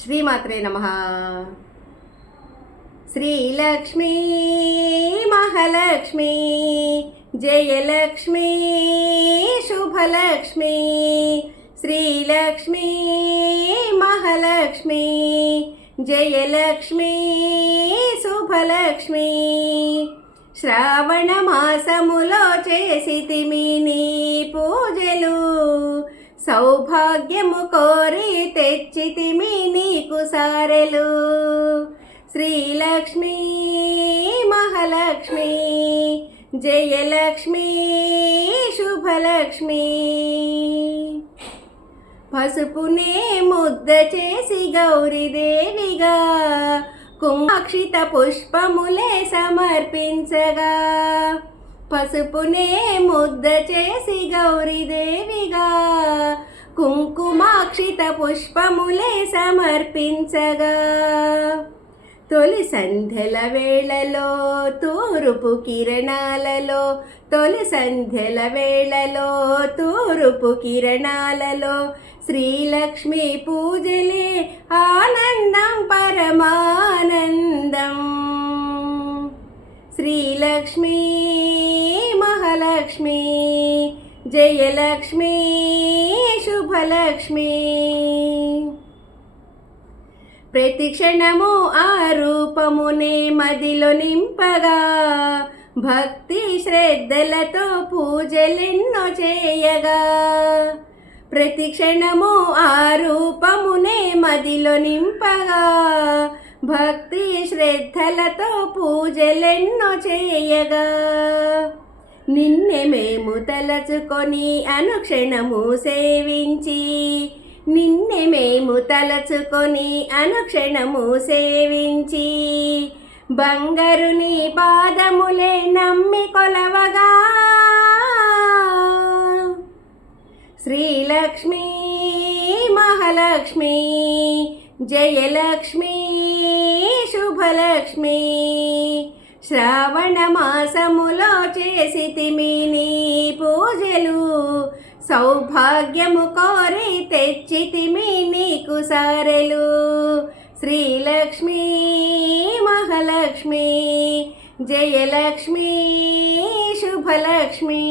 శ్రీమాత్రే నమః. శ్రీలక్ష్మీ మహాలక్ష్మి జయలక్ష్మీ శుభలక్ష్మి, శ్రీలక్ష్మీ మహాలక్ష్మి జయలక్ష్మీ శుభలక్ష్మి. శ్రావణ మాసములో చేసితిమి నీ పూజలు, సౌభాగ్యము కోరి తెచ్చితిమి నీకు సారెలు. శ్రీలక్ష్మీ మహాలక్ష్మి జయలక్ష్మీ శుభలక్ష్మి. పసుపునే ముద్ద చేసి గౌరీదేవిగా కుంకుమాక్షిత పుష్పములే సమర్పించగా, పసుపునే ముద్ద చేసి గౌరీదేవిగా కుంకుమాక్షిత పుష్పములే సమర్పించగా, తొలి సంధ్యల వేళలో తూర్పు కిరణాలలో, తొలి సంధ్యల వేళలో తూర్పు కిరణాలలో శ్రీలక్ష్మి పూజలే ఆనందం పరమానందం. శ్రీలక్ష్మీ మహాలక్ష్మి జయలక్ష్మీ శుభలక్ష్మి. ప్రతి క్షణము ఆ రూపమునే మదిలో నింపగా, భక్తి శ్రద్ధలతో పూజలెన్నో చేయగా, ప్రతి క్షణము ఆ రూపమునే మదిలో నింపగా, భక్తి శ్రద్ధలతో పూజలెన్నో చేయగా, నిన్నే మేము తలచుకొని అనుక్షణము సేవించి, నిన్నే మేము తలచుకొని అనుక్షణము సేవించి, బంగారు నీ పాదములే నమ్మి కొలవగా, శ్రీలక్ష్మీ మహాలక్ష్మి జయలక్ష్మీ శుభలక్ష్మి. శ్రావణ మాసములో చేసితిమి నీ పూజలు, సౌభాగ్యము కోరి తెచ్చితిమి నీకు సారెలు. శ్రీలక్ష్మీ మహాలక్ష్మి జయలక్ష్మీ శుభలక్ష్మి.